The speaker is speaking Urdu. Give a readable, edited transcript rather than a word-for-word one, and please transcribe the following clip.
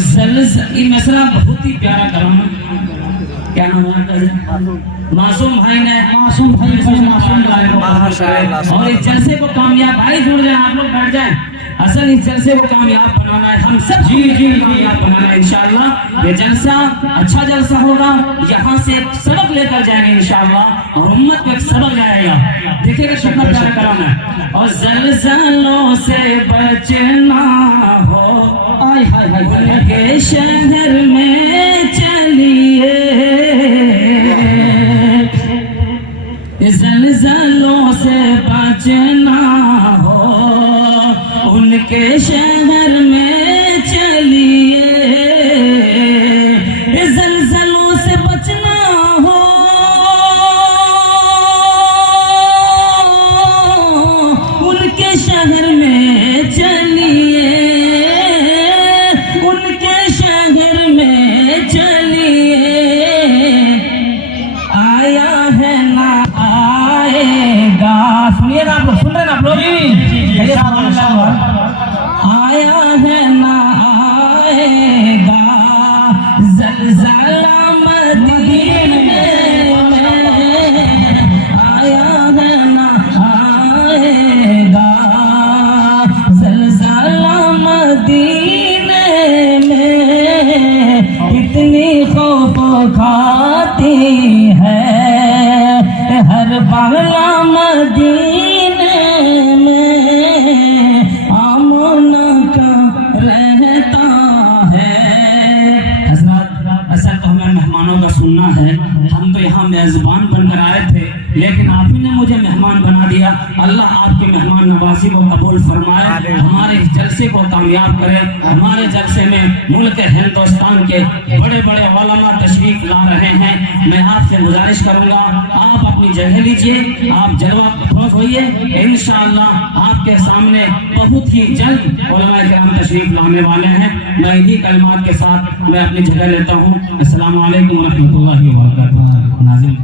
یہ مسئلہ بہت ہی پیارا کرم ہے. کیا نام ہے؟ معصوم بھائی نے معصوم بھائی اور اس جلسے کو کامیاب بھائی جڑ جائیں آپ لوگ بیٹھ جائیں. اصل اس جلسے کو کامیاب بنانا ہے ہم سب کامیاب بنانا ہے انشاءاللہ. یہ جلسہ اچھا جلسہ ہوگا. یہاں سے ایک سبق لے کر جائیں گے انشاءاللہ اور امت کو ایک سبق جائے گا. دیکھیں کہ شکر پیارا کرم ہے. اور زلزلوں سے بچنا ہو ان کے شہر میں چلیے. زلزلوں سے بچنا ہو ان کے شہر میں چلیے. زلزلوں سے بچنا ہو ان کے شہر میں چلیے. ان کے شہر میں چلیے. آیا ہے نہ آئے گا. سنیے گا آپ لوگ, سن رہے ہیں آپ لوگ؟ آیا ہے نہ آئے گا زلزلہ مدینے میں. آیا ہے نہ آئے گا زلزلہ مدینے میں. اتنی خوف کھاتی ہے ہر بغلہ مدینے میں. آمن کا رہتا ہے. حضرات ایسا تو ہمیں مہمانوں کا سننا ہے. ہم تو یہاں میزبان بن کر آئے تھے لیکن آپ ہی نے مجھے مہمان بنا دیا. اللہ آپ کے مہمان نوازی کو قبول فرمائے, ہمارے اس جلسے کو کامیاب کرے. ہمارے جلسے میں ملک ہندوستان کے بڑے بڑے علماء تشریف لا رہے ہیں. میں آپ سے گزارش کروں گا آپ اپنی جگہ لیجئے, آپ جلوہ افروز ہوئیے. انشاءاللہ آپ کے سامنے بہت ہی جلد علماء کرام تشریف لانے والے ہیں. میں انہی کلمات کے ساتھ میں اپنی جگہ لیتا ہوں. السلام علیکم ورحمۃ اللہ وبرکاتہ. ناظرین